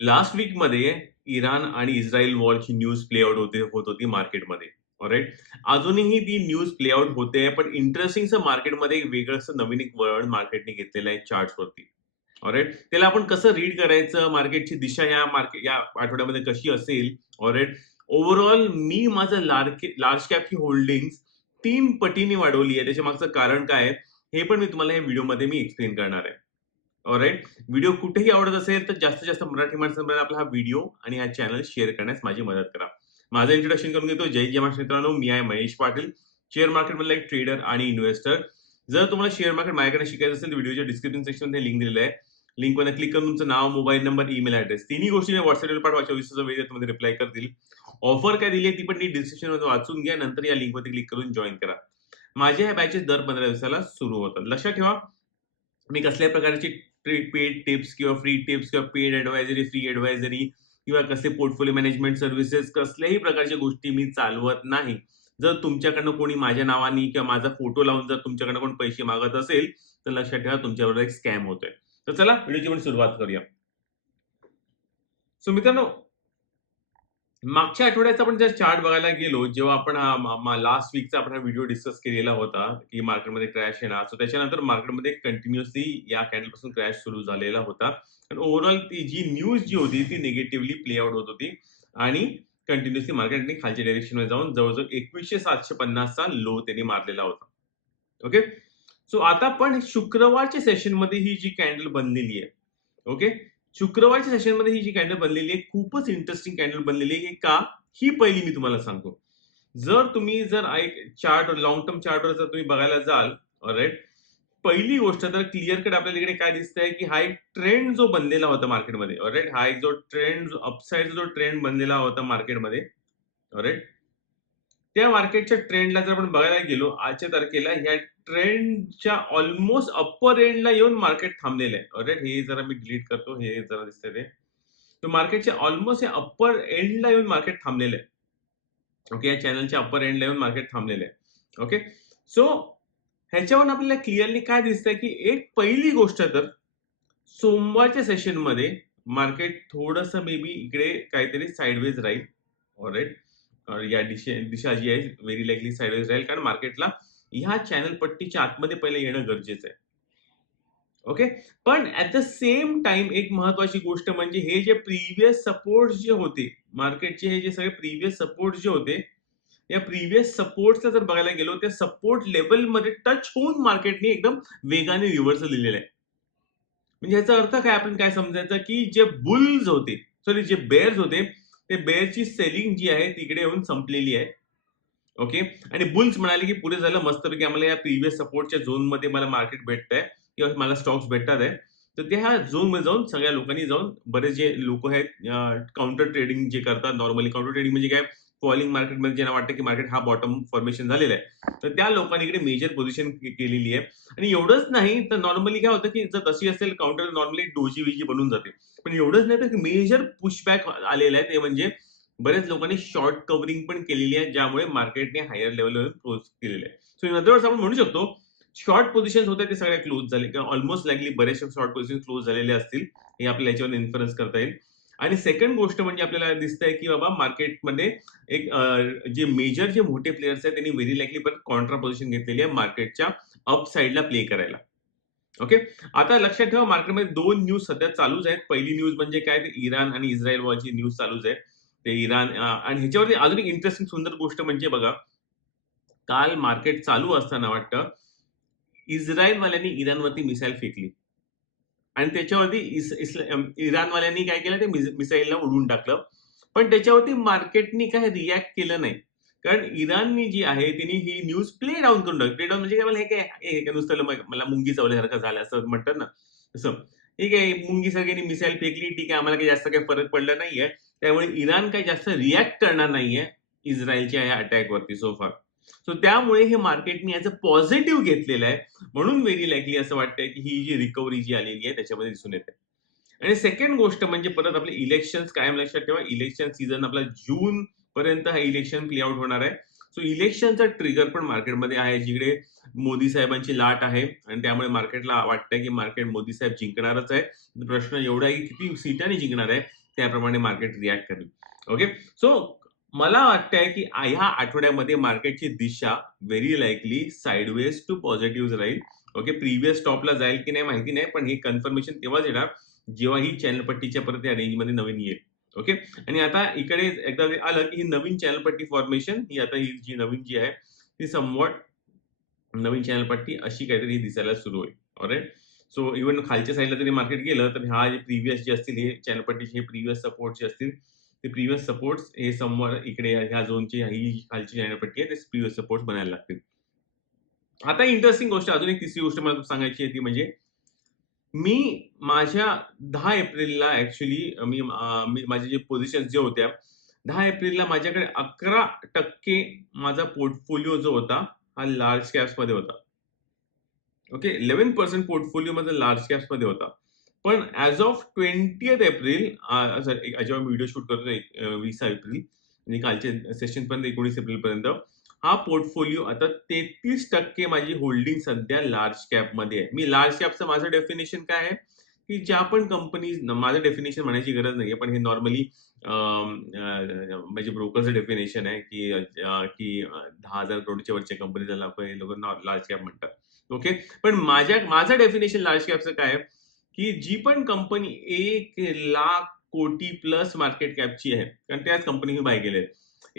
Last वीकमध्ये Iran आणि Israel वॉरची न्यूज प्ले आउट होते होत होती मार्केटमध्ये. ऑलराइट. अजूनही ती न्यूज प्ले आउट होते, पण इंटरेस्टिंगचं मार्केटमध्ये एक वेगळंसं नवीन एक वळण मार्केटने घेतलेलं आहे चार्ट्सवरती. ऑलराइट. त्याला आपण कसं रीड करायचं, मार्केटची दिशा या मार्केट या आठवड्यामध्ये कशी असेल, ऑलराइट. ओव्हरऑल मी माझं लार्ज लार्ज कॅपची होल्डिंग तीन पटीने वाढवली आहे. त्याच्यामागचं कारण काय आहे, हे पण मी तुम्हाला या व्हिडिओमध्ये मी एक्सप्लेन करणार आहे. राईट व्हिडिओ कुठेही आवडत असेल, तर जास्तीत जास्त मराठी माणसांपर्यंत आपला हा व्हिडिओ आणि हा चॅनल शेअर करण्यास माझी मदत करा. माझं इंट्रोडक्शन करून घेतो. जय जय मित्रांनो, मी आहे महेश पाटील, शेअर मार्केटमधला एक ट्रेडर आणि इन्व्हेस्टर. जर तुम्हाला शेअर मार्केट माझ्याकडे शिकायचं असेल, तर व्हिडिओच्या डिस्क्रिप्शन सेक्शनमध्ये लिंक दिलेलं आहे. लिंकवर क्लिक करून तुमचं नाव, मोबाईल नंबर, ईमेल ॲड्रेस तिन्ही गोष्टी व्हॉट्सअपवर पाठवा. 24 वेळ तुम्हाला रिप्लाय करतील. ऑफर काय दिली ती पण नीट डिस्क्रिप्शनमध्ये वाचून घ्या. नंतर या लिंकवरती क्लिक करून जॉईन करा. माझ्या ह्या बॅचेस दर 15 दिवसाला सुरू होतात. लक्षात ठेवा, मी कसल्याही प्रकारची पेड टिप्स किंवा फ्री टिप्स किंवा पेड ॲडवायझरी, फ्री ॲडवायझरी किंवा कसले पोर्टफोलिओ मॅनेजमेंट सर्व्हिसेस कसल्याही प्रकारच्या गोष्टी मी चालवत नाही. जर तुमच्याकडनं कोणी माझ्या नावाने किंवा माझा फोटो लावून जर तुमच्याकडनं कोण पैसे मागत असेल, तर लक्षात ठेवा तुमच्याबरोबर एक स्कॅम होतोय. तर चला व्हिडिओची पण सुरुवात करूया. सो मित्रांनो मागच्या आठवड्याचा आपण जर चार्ट बघायला गेलो, जेव्हा आपण हा लास्ट वीकचा आपण हा व्हिडिओ डिस्कस केलेला होता, की मार्केटमध्ये क्रॅश येणार. सो त्याच्यानंतर मार्केटमध्ये कंटिन्युअसली या कॅन्डलपासून क्रॅश सुरू झालेला होता. आणि ओव्हरऑल ती जी न्यूज जी होती, ती निगेटिव्हली प्ले आउट होत होती आणि कंटिन्युअसली मार्केटने खालच्या डायरेक्शनमध्ये जाऊन जवळ-जवळ 21,750 चा लो त्यांनी मारलेला होता. ओके. सो आता पण शुक्रवारच्या सेशनमध्ये ही जी कॅन्डल बनलेली आहे. ओके. शुक्रवारच्या सेशनमध्ये ही जी कॅन्डल बनलेली आहे, खूपच इंटरेस्टिंग कॅन्डल बनलेली आहे. का? ही पहिली मी तुम्हाला सांगतो. जर तुम्ही जर एक चार्ट लॉंग टर्म चार्टवर जर तुम्ही बघायला जाल, राईट पहिली गोष्ट तर क्लिअर कट आपल्याला इकडे काय दिसतंय, की हा एक ट्रेंड जो बनलेला होता मार्केटमध्ये, ऑलराइट. हा एक जो ट्रेंड अपसाईड जो ट्रेंड बनलेला होता मार्केटमध्ये, ऑलराइट. त्या मार्केटच्या ट्रेंडला जर आपण बघायला गेलो, आजच्या तारखेला ह्या ट्रेंडच्या ऑलमोस्ट अप्पर एंडला येऊन मार्केट थांबलेलं आहे. ऑलराइट. हे जरा मी डिलीट करतो. हे जरा दिसतंय ते. तर मार्केटच्या ऑलमोस्ट या अप्पर एंडला येऊन मार्केट थांबलेलं आहे. ओके. या चॅनलच्या अपर एंडला येऊन मार्केट थांबलेलं आहे. ओके. सो ह्याच्यावरून आपल्याला क्लिअरली काय दिसतंय, की एक पहिली गोष्ट तर सोमवारच्या सेशनमध्ये मार्केट थोडंसं मे बी इकडे काहीतरी साइडवेज राहील. ऑलराइट. या दिशे दिशा जी आहे व्हेरी लाइकली साईड राहील. कारण मार्केटला ह्या चॅनल पट्टीच्या आतमध्ये पहिले येणं गरजेचं आहे. ओके. पण ऍट द सेम टाइम एक महत्त्वाची गोष्ट म्हणजे हे जे प्रिव्हियस सपोर्ट्स जे होते, मार्केटचे हे जे सगळे प्रिव्हियस सपोर्ट जे होते, या प्रिव्हियस सपोर्ट्सला जर बघायला गेलो, त्या सपोर्ट लेवलमध्ये टच होऊन मार्केटने एकदम वेगाने रिव्हर्सल दिलेलं आहे. म्हणजे याचा अर्थ काय आपण काय समजायचं, की जे बुल्स होते, सॉरी जे बेअर्स होते, ते बेअरची सेलिंग जी आहे तिकडे येऊन संपलेली आहे. ओके. आणि बुल्स म्हणाले, की पुरे झालं मस्तपैकी आम्हाला या प्रिव्हियस सपोर्टच्या झोनमध्ये मला मार्केट भेटत आहे किंवा मला स्टॉक्स भेटतात आहे. तर ते ह्या झोनमध्ये जाऊन सगळ्या लोकांनी जाऊन बरेच जे लोक आहेत काउंटर ट्रेडिंग जे करतात नॉर्मली काउंटर ट्रेडिंग म्हणजे काय फॉलिंग मार्केटमध्ये ज्यांना वाटतं, की मार्केट हा बॉटम फॉर्मेशन झालेला आहे. तर त्या लोकांनी इकडे मेजर पोझिशन केलेली आहे. आणि एवढंच नाही तर नॉर्मली काय होतं, की जर तशी असेल काउंटर नॉर्मली डोजी-विजी बनून जाते. पण एवढंच नाही तर मेजर पुशबॅक आलेलं आहे. ते म्हणजे बऱ्याच लोकांनी शॉर्ट कव्हरिंग पण केलेली आहे, ज्यामुळे मार्केटने हायर लेवलवर क्लोज केलेलं आहे. सो इन आपण म्हणू शकतो, शॉर्ट पोझिशन होते ते सगळ्या क्लोज झाले किंवा ऑलमोस्ट लागली बरेचसे शॉर्ट पोझिशन क्लोज झालेले असतील. हे आपल्याला याच्यावर इन्फरन्स करता येईल. आणि सेकंड गोष्ट म्हणजे आपल्याला दिसतंय, की बाबा मार्केटमध्ये एक जे मेजर जे मोठे प्लेयर्स आहेत, त्यांनी व्हेरी लाईकली परत कॉन्ट्रा पोझिशन घेतलेली आहे मार्केटच्या अप साईडला प्ले करायला. ओके. आता लक्षात ठेवा मार्केटमध्ये दोन न्यूज सध्या चालूच आहेत. पहिली न्यूज म्हणजे काय ते इराण आणि इस्रायल वॉरची न्यूज चालूच आहे. ते इराण आणि ह्याच्यावरती अजून एक इंटरेस्टिंग सुंदर गोष्ट म्हणजे बघा, काल मार्केट चालू असताना वाटतं, इस्रायलवाल्यांनी इराणवरती मिसाईल फेकली. आणि त्याच्यावरती इस इस इराणवाल्यांनी काय केलं, ते मिसाईलला उडवून टाकलं. पण त्याच्यावरती मार्केटनी काय रिॲक्ट केलं नाही. कारण इराणनी जी आहे तिने ही न्यूज प्ले डाऊन करून टाकली. प्ले डाऊन म्हणजे काय मला हे काय हे काय नुसतं मला मुंगी चावल्यासारखं झालं असं म्हणतात ना, तसं. ठीक आहे, मुंगीसारख्याने मिसाईल फेकली, ठीक आहे, आम्हाला काही जास्त काही फरक पडला नाहीये. त्यामुळे इराण काही जास्त रिॲक्ट करणार नाहीये इस्रायलच्या या अटॅकवरती सोफार सो त्यामुळे हे मार्केटने याचं पॉझिटिव्ह घेतलेलं आहे. म्हणून व्हेरी लाईकली असं वाटतंय, की ही जी रिकव्हरी जी आलेली आहे त्याच्यामध्ये दिसून येते. आणि सेकंड गोष्ट म्हणजे परत आपले इलेक्शन कायम लक्षात ठेवा. इलेक्शन सीझन आपला जूनपर्यंत हा इलेक्शन प्ले आउट होणार आहे. सो इलेक्शनचा ट्रिगर पण मार्केटमध्ये आहे, जिकडे मोदी साहेबांची लाट आहे आणि त्यामुळे मार्केटला वाटतंय, की मार्केट मोदी साहेब जिंकणारच आहे. प्रश्न एवढा आहे, की किती सीटांनी जिंकणार आहे, त्याप्रमाणे मार्केट रिॲक्ट करेल. ओके. सो मला वाटतंय की ह्या आठवड्यामध्ये मार्केटची दिशा very likely sideways to positive राहील. ओके. प्रिव्हियस टॉपला जाईल की नाही माहिती नाही. पण हे कन्फर्मेशन तेव्हाच येणार जेव्हा ही चॅनल पट्टीच्या परत या रेंजमध्ये नवीन येईल. ओके. आणि आता इकडे एकदा आलं की ही नवीन चॅनल पट्टी फॉर्मेशन ही आता ही जी नवीन जी आहे ती समवॉट नवीन चॅनल पट्टी अशी काहीतरी दिसायला सुरू होईल. ऑलराइट. सो इव्हन खालच्या साईडला जरी मार्केट गेलं तर हा जे प्रिव्हियस जे असतील हे चॅनल पट्टीचे हे प्रिव्हियस सपोर्ट जे असतील ते प्रिव्हियस सपोर्ट्स हे समोर इकडे ह्या झोनची ही खालची जाण्यापट्टी आहे ते प्रिव्हियस सपोर्ट बनायला लागतील. आता इंटरेस्टिंग गोष्ट अजून एक तिसरी गोष्ट मला सांगायची आहे ती म्हणजे मी माझ्या दहा एप्रिलला ऍक्च्युली मी माझे जे पोझिशन जे होत्या दहा एप्रिलला माझ्याकडे 11% माझा पोर्टफोलिओ जो होता हा लार्ज कॅप्समध्ये होता. ओके. 11% पोर्टफोलिओ माझा लार्ज कॅप्समध्ये होता. पण ॲज ऑफ 20th एप्रिल जेव्हा व्हिडिओ शूट करतो अ, 20 एप्रिल म्हणजे कालच्या सेशनपर्यंत 19 एप्रिलपर्यंत हा पोर्टफोलिओ आता 33% माझी होल्डिंग सध्या लार्ज कॅपमध्ये आहे. मी लार्ज कॅपचं माझं डेफिनेशन काय आहे, की ज्या पण कंपनीज माझं डेफिनेशन म्हणायची गरज नाहीये. पण हे नॉर्मली म्हणजे ब्रोकरचं डेफिनेशन आहे की की दहा हजार करोडच्या वरच्या कंपनीला लोकं हे लार्ज कॅप म्हणतात. ओके. पण माझ्या माझं डेफिनेशन लार्ज कॅपचं काय आहे, की जी पण कंपनी एक लाख कोटी प्लस मार्केट कॅपची आहे. कारण त्याच कंपनी मी बाय केले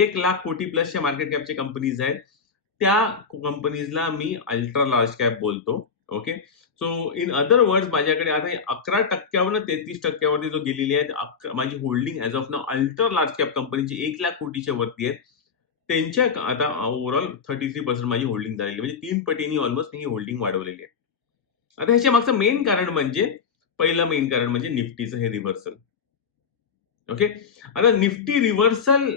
एक लाख कोटी प्लसच्या मार्केट कॅपच्या कंपनीज आहेत. त्या कंपनीजला मी अल्ट्रा लार्ज कॅप बोलतो. Okay. So in other words माझ्याकडे आता अकरा टक्क्यावर तेहतीस टक्क्यावरती जो गेलेली आहे माझी holding as of now ultra large cap कंपनीची एक लाख कोटीच्या वरती आहेत. त्यांच्या आता ओव्हरऑल 33% माझी होल्डिंग झालेली म्हणजे तीन पटींनी ऑलमोस्ट ही होल्डिंग वाढवलेली आहे. आता ह्याच्या मागचं मेन कारण म्हणजे पहिलं मेन कारण म्हणजे निफ्टीचं हे रिव्हर्सल. ओके. आता निफ्टी रिव्हर्सल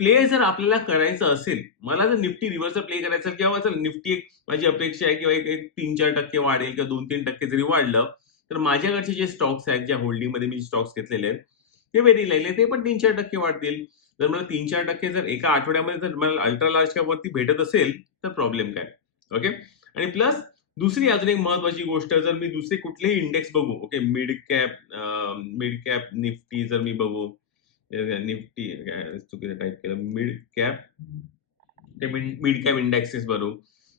प्ले जर आपल्याला करायचं असेल, मला जर निफ्टी रिव्हर्सल प्ले करायचं असेल किंवा चल निफ्टी एक माझी अपेक्षा आहे किंवा एक एक 3-4% वाढेल किंवा 2-3% जरी वाढलं, तर माझ्याकडचे जे स्टॉक्स आहेत, ज्या होल्डिंगमध्ये मी स्टॉक्स घेतलेले आहेत, ते वेरी लागले ते पण 3-4% वाढतील. जर मला 3-4% जर एका आठवड्यामध्ये जर मला अल्ट्रा लार्ज कॅपवरती भेटत असेल, तर प्रॉब्लेम काय? ओके. आणि प्लस दुसरी अजून एक महत्वाची गोष्ट जर मी दुसरे कुठलेही इंडेक्स बघू, okay mid cap mid cap Nifty जर मी बघू, निफ्टी चुकीचं टाइप केलं. मिड कॅप ते मिड मिड कॅप इंडेक्सेस बघू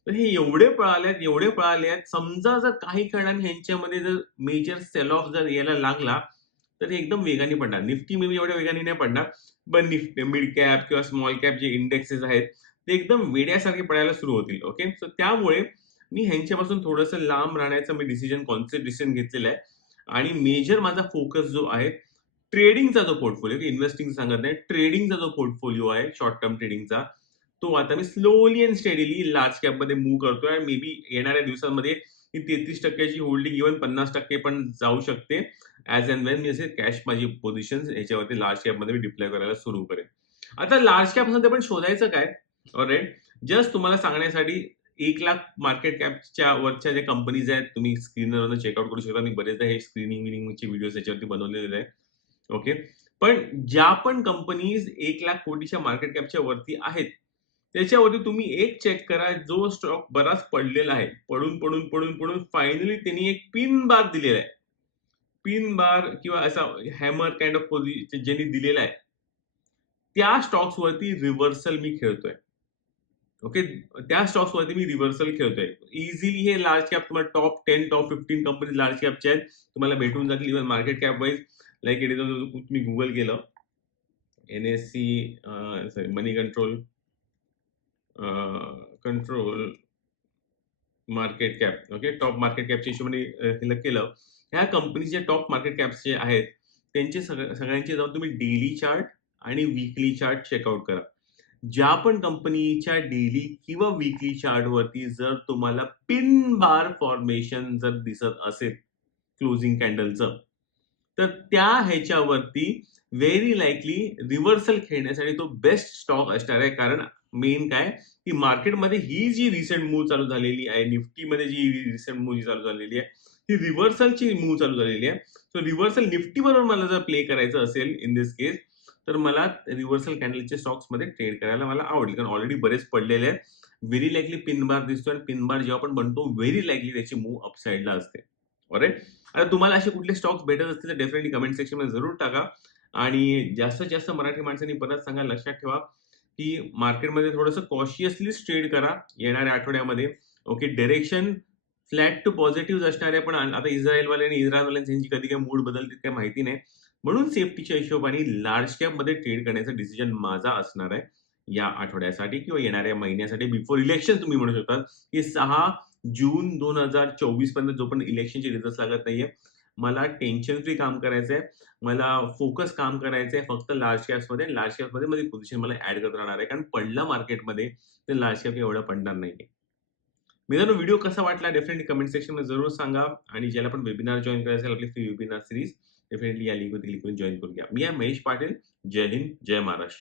तर हे एवढे पळाले आहेत एवढे पळाले आहेत. समजा जर काही कारणाने ह्यांच्यामध्ये जर मेजर सेल ऑफ जर यायला लागला, तर हे एकदम वेगाने पडणार. निफ्टी मे बी एवढ्या वेगाने नाही पडणार. पण निफ्टी मिड कॅप किंवा स्मॉल कॅप जे इंडेक्सेस आहेत, ते एकदम वेड्यासारखे पडायला सुरू होतील. ओके. सो त्यामुळे मी ह्यांच्यापासून थोडंसं लांब राहण्याचं मी डिसिजन कॉन्सेप्ट डिसिजन घेतलेला आहे. आणि मेजर माझा फोकस जो आहे ट्रेडिंगचा जो पोर्टफोलिओ इन्व्हेस्टिंग सांगत नाही. ट्रेडिंगचा जो पोर्टफोलिओ आहे शॉर्ट टर्म ट्रेडिंगचा, तो आता मी स्लोली अँड स्टेडीली लार्ज कॅपमध्ये मूव्ह करतोय मे बी येणाऱ्या दिवसांमध्ये ही तेहतीस टक्क्याची होल्डिंग इव्हन 50% पण जाऊ शकते. ॲज अँड वेन मी असे कॅश माझी पोझिशन ह्याच्यावरती लार्ज कॅपमध्ये मी डिप्लॉय करायला सुरू करेन. आता लार्ज कॅपमध्ये पण शोधायचं काय? ऑलरेट जस्ट तुम्हाला सांगण्यासाठी एक लाख मार्केट कॅपच्या वरच्या ज्या कंपनीज आहेत, तुम्ही स्क्रीनवर चेकआउट करू शकता. मी बरेचदा हे स्क्रीनिंग-विनिंगचे व्हिडिओज याच्यावरती बनवलेले आहेत. ओके. पण ज्या पण कंपनीज एक लाख कोटीच्या मार्केट कॅपच्या वरती आहेत, त्याच्यावरती तुम्ही एक चेक करा, जो स्टॉक बराच पडलेला आहे. पडून, पडून, पडून, पडून फायनली त्यांनी एक पिन बार दिलेला आहे. पिन बार किंवा असा हॅमर काइंड ऑफ पोझिशन ज्यांनी दिलेला आहे. त्या स्टॉक्सवरती रिव्हर्सल मी खेळतोय. ओके. त्या स्टॉक्समध्ये मी रिव्हर्सल खेळतोय. इझिली हे लार्ज कॅप तुम्हाला top ten top 15 company large captcha आहेत. तुम्हाला भेटून जातील even market cap wise like it is तुम्ही गुगल केलं. S C sorry money control control market cap okay. Top market captcha हिशोबाने सिलेक्ट केलं ह्या कंपनीचे टॉप मार्केट कॅप्स जे आहेत, त्यांचे सगळ्यांचे जाऊन तुम्ही डेली चार्ट आणि वीकली चार्ट चेकआउट करा. ज्या पण कंपनीच्या डेली किंवा वीकली चार्टवरती जर तुम्हाला पिन बार फॉर्मेशन जर दिसत असेल, क्लोजिंग कॅन्डलचं, तर त्या ह्याच्यावरती व्हेरी लाइकली रिव्हर्सल खेळण्यासाठी तो बेस्ट स्टॉक असणार आहे. कारण मेन काय, की मार्केटमध्ये ही जी रिसेंट मूव्ह चालू झालेली आहे, निफ्टीमध्ये जी रिसेंट मूव्ह चालू झालेली आहे, ही रिव्हर्सलची मूव्ह चालू झालेली आहे. सो रिव्हर्सल निफ्टीबरोबर मला जर प्ले करायचं असेल इन दिस केस, तर मला रिव्हर्सल कॅन्डलच्या स्टॉक्समध्ये ट्रेड करायला मला आवडेल. कारण ऑलरेडी बरेच पडलेले आहेत. व्हेरी लाईकली पिन बार दिसतो आणि पिन बार जेव्हा आपण बनतो, व्हेरी लाईकली त्याची मूव्ह अपसाईडला असते. ऑलराइट. आता तुम्हाला असे कुठले स्टॉक्स भेटत असतील, तर डेफिनेटली कमेंट सेक्शनमध्ये जरूर टाका. आणि जास्तीत जास्त मराठी माणसांनी परत सांगा लक्षात ठेवा, की मार्केटमध्ये थोडंसं कॉशियसलीच ट्रेड करा येणाऱ्या आठवड्यामध्ये. Okay. Direction flat to positive असणार आहे. पण आता इस्रायलवाले आणि कधी काही मूड बदलतील काही माहिती नाही. म्हणून सेफ्टीच्या हिशोबाने लार्ज कॅपमध्ये ट्रेड करण्याचा डिसिजन माझा असणार आहे. या आठवड्यासाठी किंवा येणाऱ्या महिन्यासाठी बिफोर इलेक्शन तुम्ही म्हणू शकता, की सहा जून 2024 पर्यंत जोपर्यंत इलेक्शनचे रिझल्ट लागत नाहीये, मला टेन्शन फ्री काम करायचंय. मला फोकस काम करायचंय फक्त लार्ज कॅप्समध्ये. लार्ज कॅप्समध्ये माझी पोझिशन मला ऍड करत राहणार आहे. कारण पडलं मार्केटमध्ये तर लार्ज कॅप एवढं पडणार नाहीये. मित्रांनो व्हिडिओ कसा वाटला डेफिनेटली कमेंट सेक्शनमध्ये जरूर सांगा आणि ज्याला पण वेबिनार जॉईन करायचं आपली फ्री वेबिनार सिरीज डेफिनेटली या लिंकवरती क्लिक करून जॉईन करून घ्या. मी आहे महेश पाटील. जय हिंद, जय महाराष्ट्र.